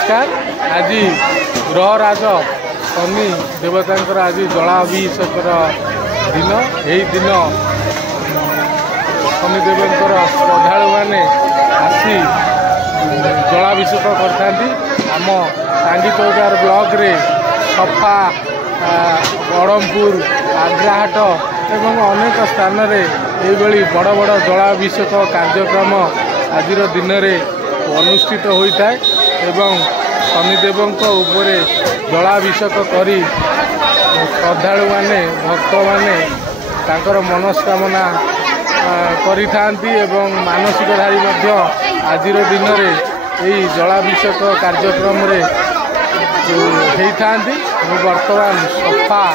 आज ग्रहराज शनि देवतांकर आज जलाभिषेकर दिन यही दिन शनिदेवर श्रद्धालु मैंने आसी जलाभिषेक करम टांगी चौदार ब्लॉक रे सफा बड़मपुर आग्राहाट एवं अनेक स्थान में ये बड़ बड़ जलाभिषेक कार्यक्रम आज दिन में अनुष्ठित होता है एवं शनिदेव उपरे जलाभिषेक करी श्रद्धालु माने भक्त माने तांकर मनस्कामना करिथांती एवं मानसिकधारी मध्य आज दिन में यही जलाभिषेक कार्यक्रम रे होइथांती वर्तमान सफार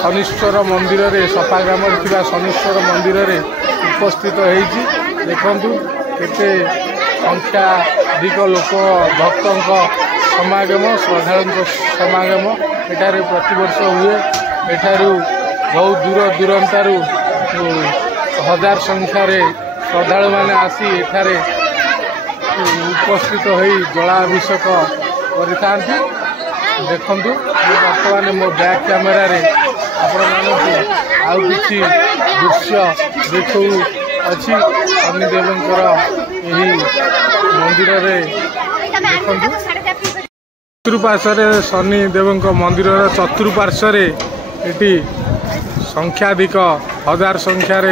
शनिश्वर मंदिर रे सफा ग्राम थिबा शनिश्वर मंदिर रे उपस्थित होइछि। देखंतु केते संख्याधिक लोक भक्तों समागम श्रद्धालु समागम एठारे प्रतिवर्ष हुए। एठारू बहुत दूर दूरांतारू हजार संख्यार श्रद्धालु माने आसी एठारे उपस्थित होई जलाभिषेक करिथांती। देखंतु वर्तमान मो बैक कैमेरा रे आपण मानकु आउ किछि दृश्य देखौ अछि शनिदेवंकर एही मंदिर रे। देखंतु चतुर्पार्श्वर शनिदेवंक मंदिर चतुर्पार्श्वर एटी संख्याधिक हजार संख्यार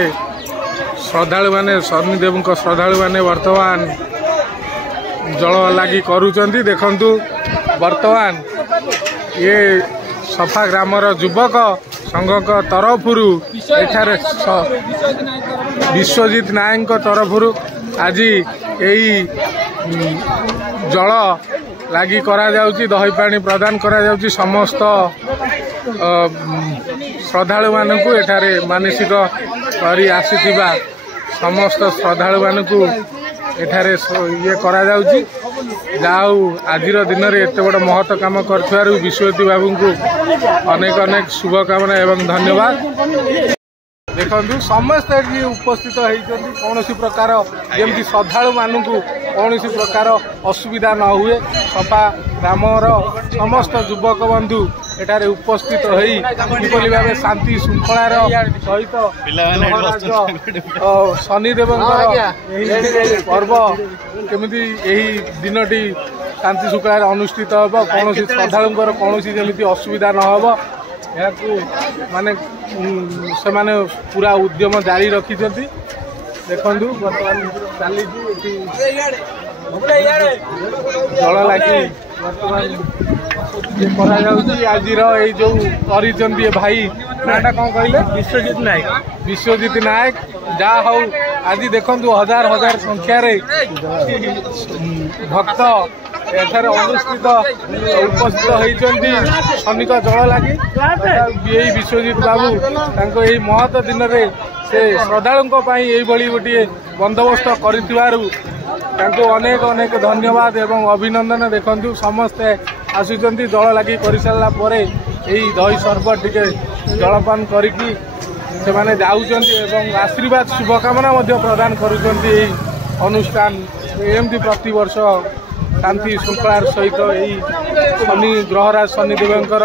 श्रद्धालु माने शनिदेवंक श्रद्धालु माने वर्तमान जल लगी करूचंती। देखंतु वर्तमान ये सफा ग्रामर युवक संघ तरफ एठारे विश्वजित नायक तरफ आज यही जल लगी करा जाउची दही पानी प्रदान करा जाउची समस्त श्रद्धालु मानकु एठारे मानसिक करी आसीथिबा समस्त श्रद्धालु मानकु एठारे ये करा जाउची। जाऊ आजिर दिन में एत बड़ महत काम कर विश्वजित बाबू को अनेक अनेक शुभकामना एवं धन्यवाद। देखु समस्त उपस्थित होती कौन प्रकार जमी श्रद्धालु मानू कौन प्रकार असुविधा न हुए सफा ग्रामर समस्त युवक बंधु एठारे उपस्थित होई किपरि भावे शांति श्रृंखलार सहित शनिदेव पर्व केमिति एही दिनटी शांति श्रृंखलार अनुष्ठित होब कौन श्रद्धालुंकर कौन जमी असुविधा न होब माने से माने पूरा उद्यम जारी रखिछथि। देखंतु वर्तमान चली जल लगी वर्तमान आज जो करी भाई नाटा कौन कहले विश्वजित नायक विश्वजित नायक जहा हौ आज देखंतु हजार हजार संख्यार भक्त एठारे अनुष्ठित उपस्थित होती शनिक जल लगी यही विश्वजित बाबू तांको यही महत दिन में से श्रद्धालुओं गोटे बंदोबस्त करिथिबारु तांको अनेक अनेक धन्यवाद एवं अभिनंदन। देखंतु समस्ते आसुचंती जल लगी कर सारा पर यही दही सरबत टिके जलपान करिकी से माने जाउचंती एवं आशीर्वाद शुभकामना मध्य प्रदान करुचंती यही अनुष्ठान एमती प्रतिवर्ष शांति श्रृंखलार सहित यही शनि ग्रहराज शनिदेवंकर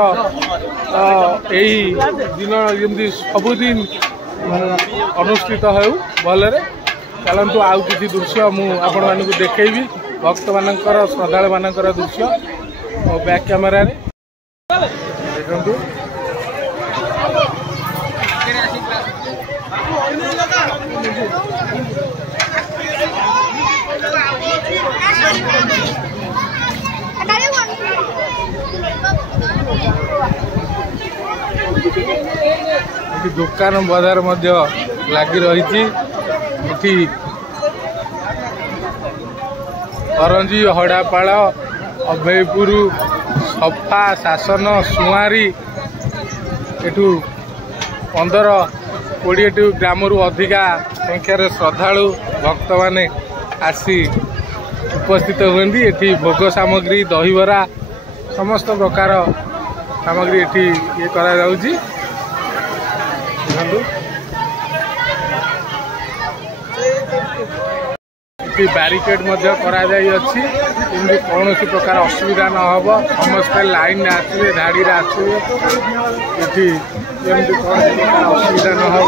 यही दिन जमी सबुदिन अनुष्ठित हो भलरे। चलतु आउ किसी दृश्य मु आपण मानकु देखैबी भक्त मानकर श्रद्धालु मानकर दृश्य बैक कैमेरा रे देखंतु। दुकान बाजार मध्य लगी रही करंजी हड़ापाड़ अभयपुर सफा शासन सुआरी एठू 15-20 ग्राम अधिका संख्यार श्रद्धालु भक्त माने आसी उपस्थित हुए। एठी भोग सामग्री दहीबरा समस्त प्रकार सामग्री एठी ये करा जाउची। ये बैरिकेड अच्छी कौन प्रकार असुविधा न हो समस्ते लाइन आसवे धाड़ी आसवे ये कौन प्रकार असुविधा न हो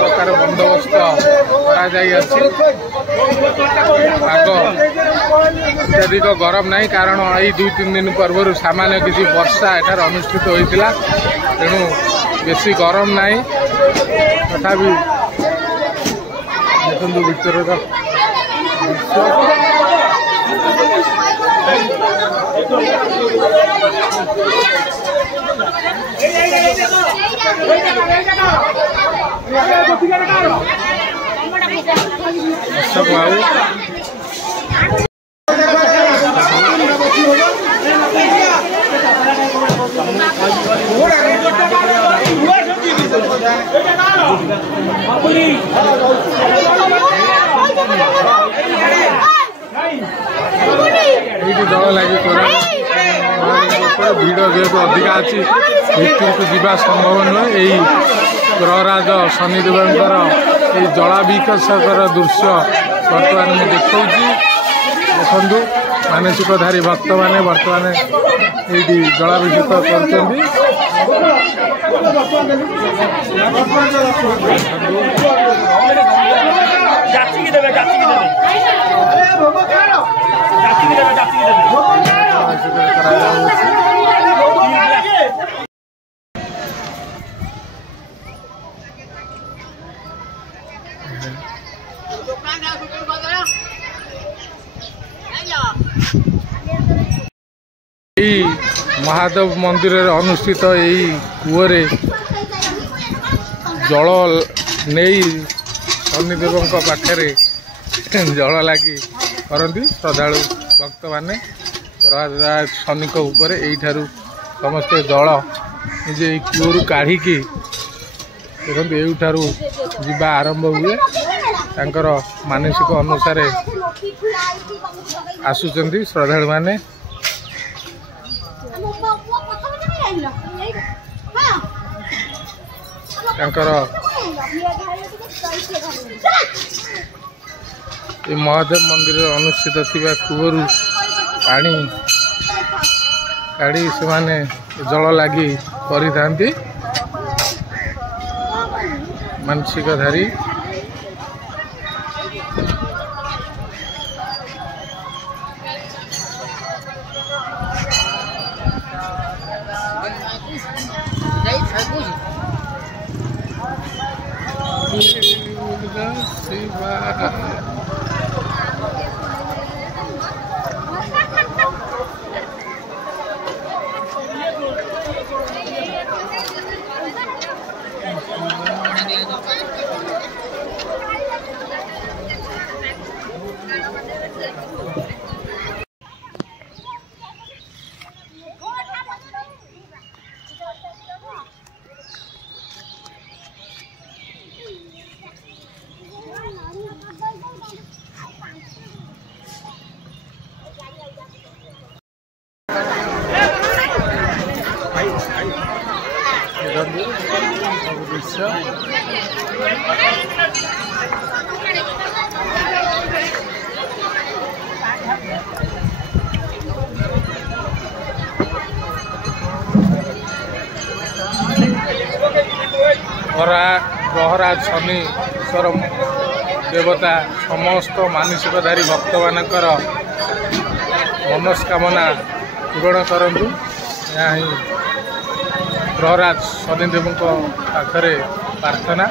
प्रकार बंदोबस्त पाग अत्यधिक गरम नहीं कारण यही 2-3 दिन पूर्व सामान्य किसी वर्षा एठार अनुष्ठित होता तेणु बेसी गरम नहीं तथापि देखो भर दल लगी भिड़ जेहेतु अधिका अच्छी भितर को जीवा संभव नुहे यही ग्रहराज शनिदेवर ये जलाभिषेकर दृश्य बर्तमान में देखा देखु मानसिकधारी भक्त मैंने बर्तमान ये जलाभिषेक कर महादेव मंदिर अनुष्ठित यही कूरे जल नहीं शनिदेव पाखे जल लगी करती श्रद्धालु भक्त माने शनि यू समस्ते जल निजे कूर काढ़ी देखो यूठारू जीवा आरंभ हुए तांकर मानसिक अनुसार आसुचंदी श्रद्धालु माने महादेव मंदिर अनुष्ठित थिबा कूरु पानी काढ़ी से माने जल लगी करिथांती मानसिकधारी ग्रहराज शनीश्वर देवता समस्त मानसिकधारी भक्त मानकर मनस्कामना पूरण करंतु यही ग्रहराज शनिदेव पाखरे प्रार्थना।